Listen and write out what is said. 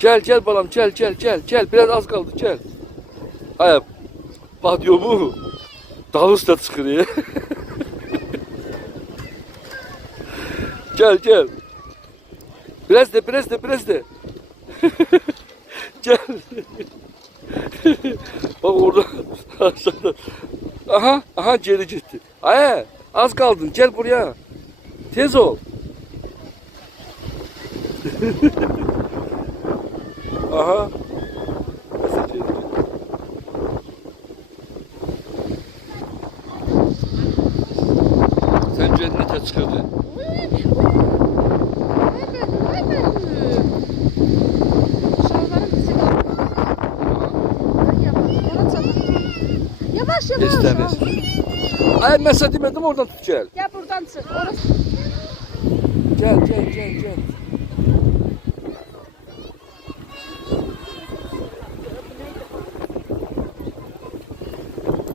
Gel gel balam gel gel gel gel. Biraz az kaldı gel. Hayır. Bak diyor bu. Dal üstüne çıkıyor. Gel gel. Biraz de biraz de biraz de. Gel. Bak orada aşağıda. Aha aha geri gitti. Ay az kaldın gel buraya. Tez ol. Aha. Sen cennete çıkardın. Yavaş yavaş. İstemez. Ay mesela demedim oradan tut gel. Gel buradan çık. Orası. Gel gel gel gel.